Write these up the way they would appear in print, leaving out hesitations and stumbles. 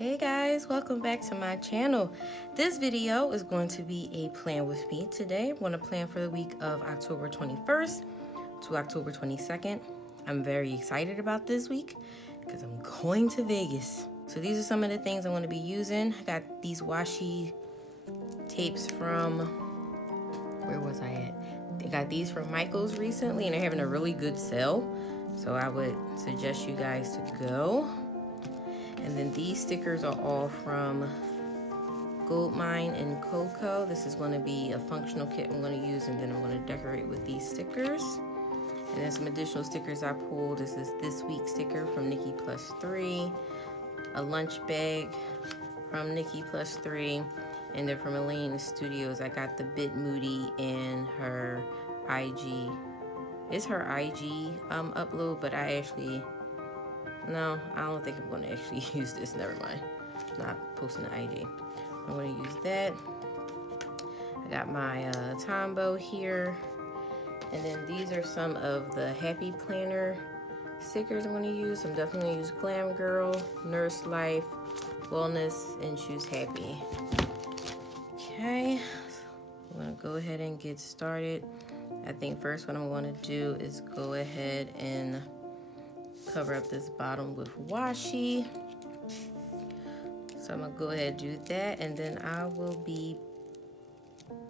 Hey guys, welcome back to my channel. This video is going to be a plan with me today. I'm going to plan for the week of October 21st to October 22nd. I'm very excited about this week because I'm going to Vegas. So these are some of the things I'm going to be using. I got these washi tapes from, where was I at? They got these from Michael's recently and they're having a really good sale. So I would suggest you guys to go. And then these stickers are all from Goldmine CoCo. This is going to be a functional kit I'm going to use, and then I'm going to decorate with these stickers. And then some additional stickers I pulled. This is this week sticker from Nikki +3, a lunch bag from Nikki +3, and then from Elaine Studios I got the Bit Moody and her IG. It's her IG upload, but no, I don't think I'm going to actually use this. Never mind. I'm not posting the IG. I'm going to use that. I got my Tombow here. And then these are some of the Happy Planner stickers I'm going to use. I'm definitely going to use Glam Girl, Nurse Life, Wellness, and Choose Happy. Okay. I'm going to go ahead and get started. I think first what I'm going to do is go ahead and cover up this bottom with washi. So I'm gonna go ahead and do that, and then I will be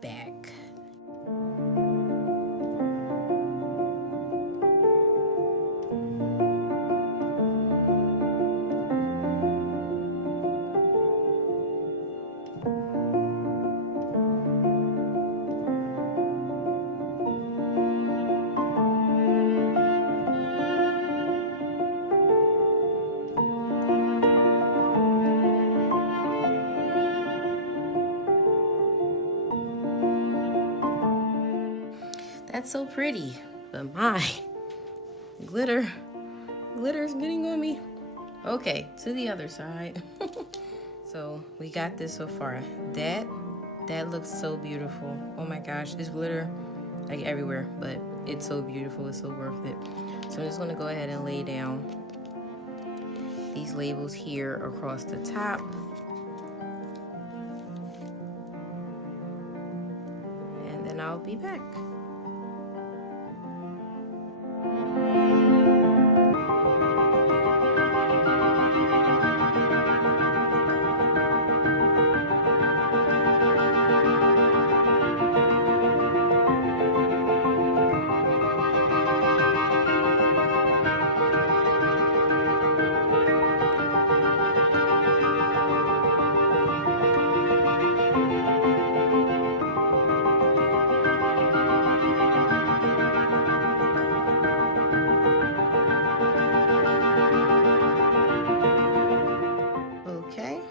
back. That's so pretty, but my glitter is getting on me. Okay, to the other side. So we got this so far. That looks so beautiful. Oh my gosh, this glitter like everywhere, but it's so beautiful. It's so worth it. So I'm just gonna go ahead and lay down these labels here across the top. And then I'll be back.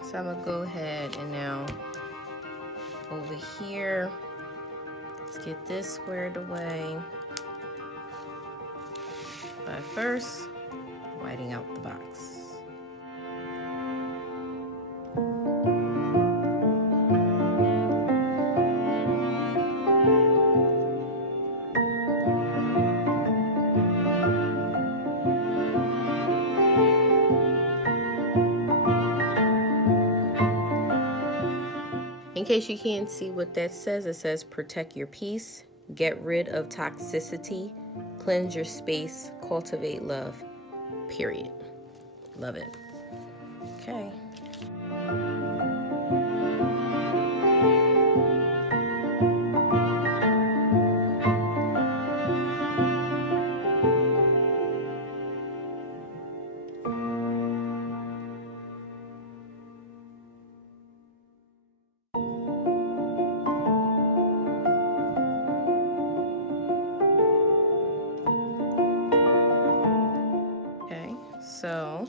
So I'm gonna go ahead and now over here, let's get this squared away by first whiting out the box. In case you can't see what that says, it says protect your peace, get rid of toxicity, cleanse your space, cultivate love, period. Love it. Okay. So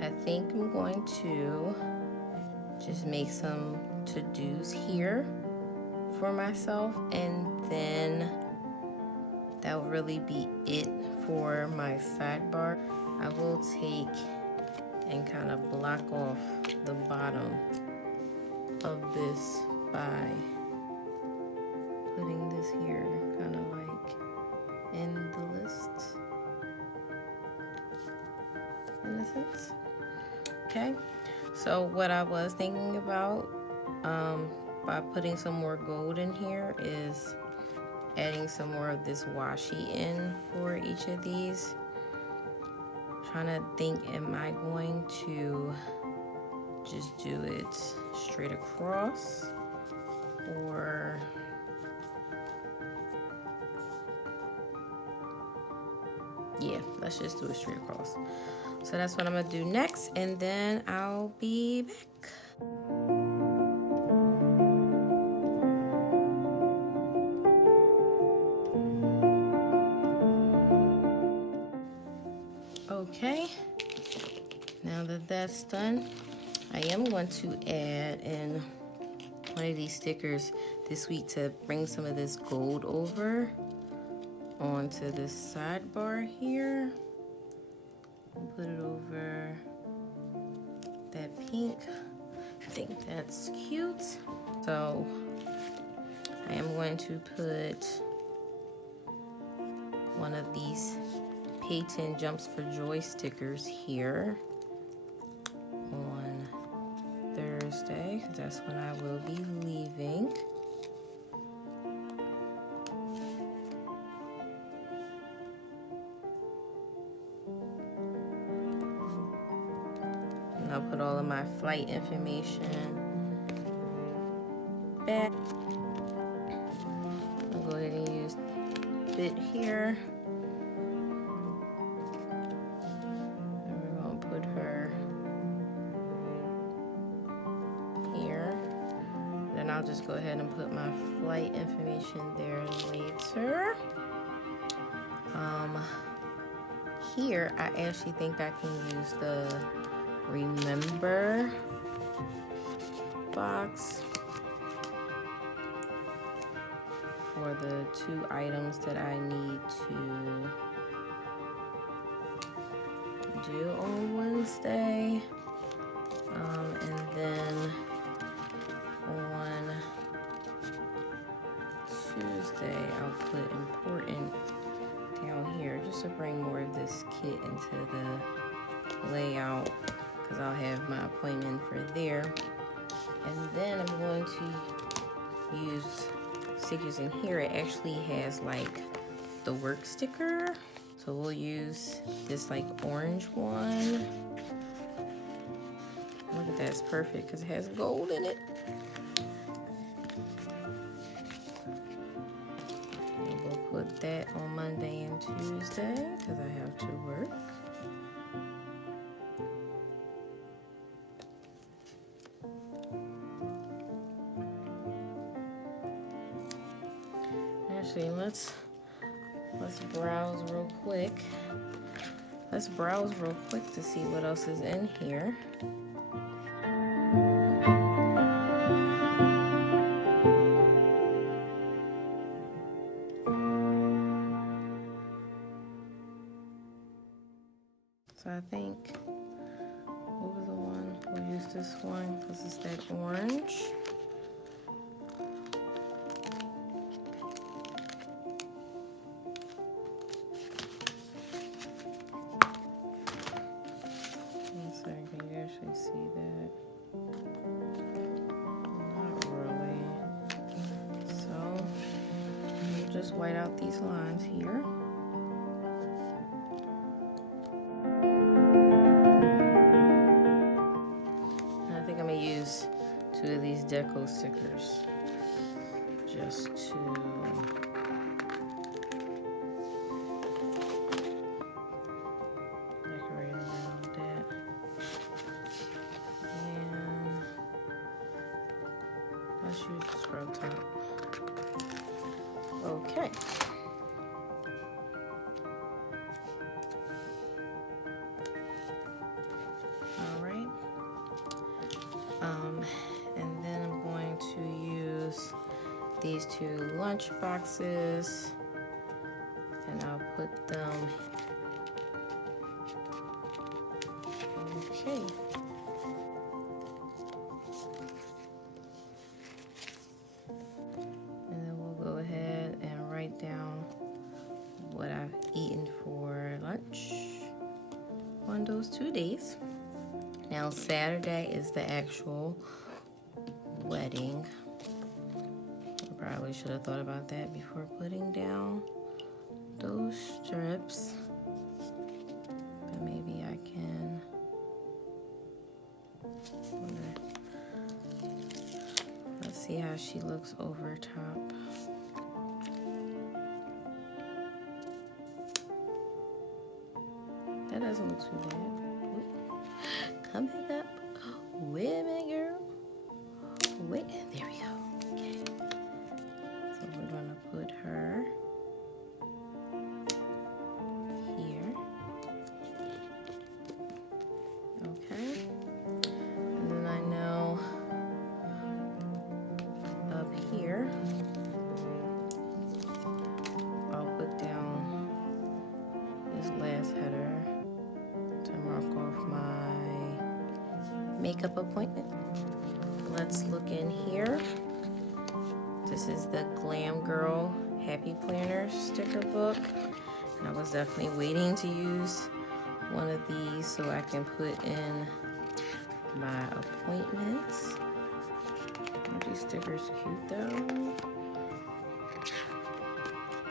I think I'm going to just make some to-dos here for myself, and then that will really be it for my sidebar. I will take and kind of block off the bottom of this by putting this here kind Okay, so what I was thinking about by putting some more gold in here is adding some more of this washi in for each of these. Trying to think, am I going to just do it straight across, or yeah, let's just do it straight across. So that's what I'm gonna do next, and then I'll be back. Okay, now that that's done, I am going to add in one of these stickers this week to bring some of this gold over onto this sidebar here. Put it over that pink. I think that's cute. So I am going to put one of these Peyton Jumps for Joy stickers here on Thursday, because that's when I will be leaving. And I'll put all of my flight information back. I'll go ahead and use a bit here. And we're going to put her here. Then I'll just go ahead and put my flight information there later. Here, I actually think I can use the remember box for the 2 items that I need to do on Wednesday. And then on Tuesday, I'll put important down here just to bring more of this kit into the layout, because I'll have my appointment for there. And then I'm going to use stickers in here. It actually has like the work sticker, so we'll use this like orange one. Look at that, it's perfect because it has gold in it. And we'll put that on Monday and Tuesday because I have to work. Actually, let's browse real quick. Let's browse real quick to see what else is in here. So I think, what was the one? We'll use this one because it's that orange. One second, can you actually see that? Not really. So, we'll just white out these lines here. Use 2 of these deco stickers just to decorate around that. And let's use the scrub top. Okay. And then I'm going to use these 2 lunch boxes, and I'll put them, okay. And then we'll go ahead and write down what I've eaten for lunch on those 2 days. Now Saturday is the actual wedding. I probably should have thought about that before putting down those strips. But maybe I can. Let's see how she looks over top. That doesn't look too bad. Come back up. Wait a minute, girl. Wait, there we go. Okay. So we're gonna put her here. Okay. And then I know up here, I'll put down this last header to mark off my makeup appointment. Let's look in here. This is the Glam Girl Happy Planner sticker book. And I was definitely waiting to use one of these so I can put in my appointments. Aren't these stickers cute though?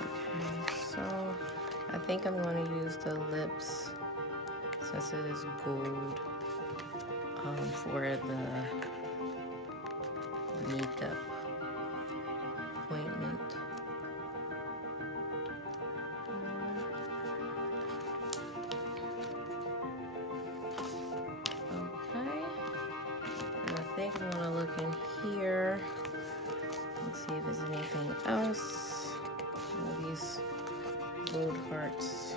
Okay, so I think I'm going to use the lips since it is gold for the makeup appointment. Okay, and I think I'm going to look in here and see if there's anything else. These gold hearts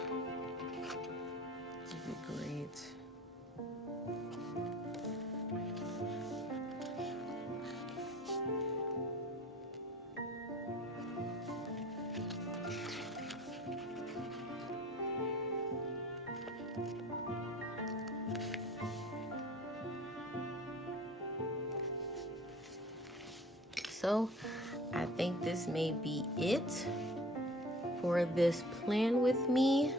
would be great. So I think this may be it for this plan with me.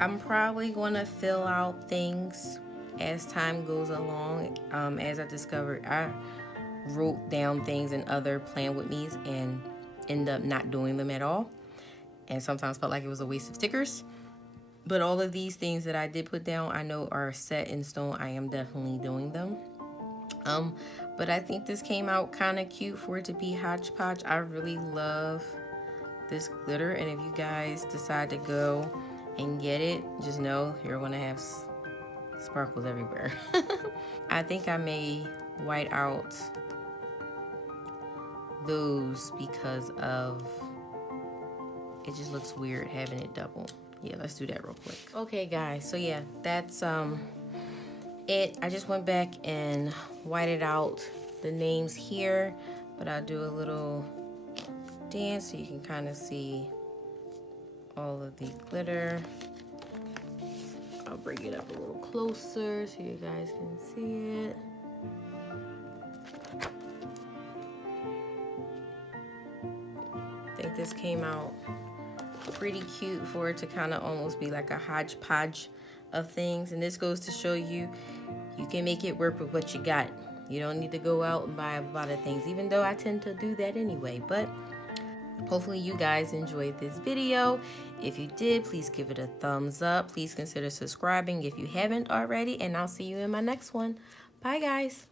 I'm probably gonna fill out things as time goes along. As I discovered, I wrote down things in other plan with me's and end up not doing them at all. And sometimes felt like it was a waste of stickers. But all of these things that I did put down, I know are set in stone. I am definitely doing them. But I think this came out kind of cute for it to be hodgepodge. I really love this glitter, and if you guys decide to go and get it, just know you're gonna have sparkles everywhere. I think I may white out those because of it just looks weird having it double. Yeah, let's do that real quick. Okay guys, so yeah, that's it. I just went back and whited out the names here, but I'll do a little dance so you can kind of see all of the glitter. I'll bring it up a little closer so you guys can see it. I think this came out pretty cute for it to kind of almost be like a hodgepodge of things, and this goes to show you can make it work with what you got. You don't need to go out and buy a lot of things, even though I tend to do that anyway. But hopefully you guys enjoyed this video. If you did, please give it a thumbs up. Please consider subscribing if you haven't already, and I'll see you in my next one. Bye guys.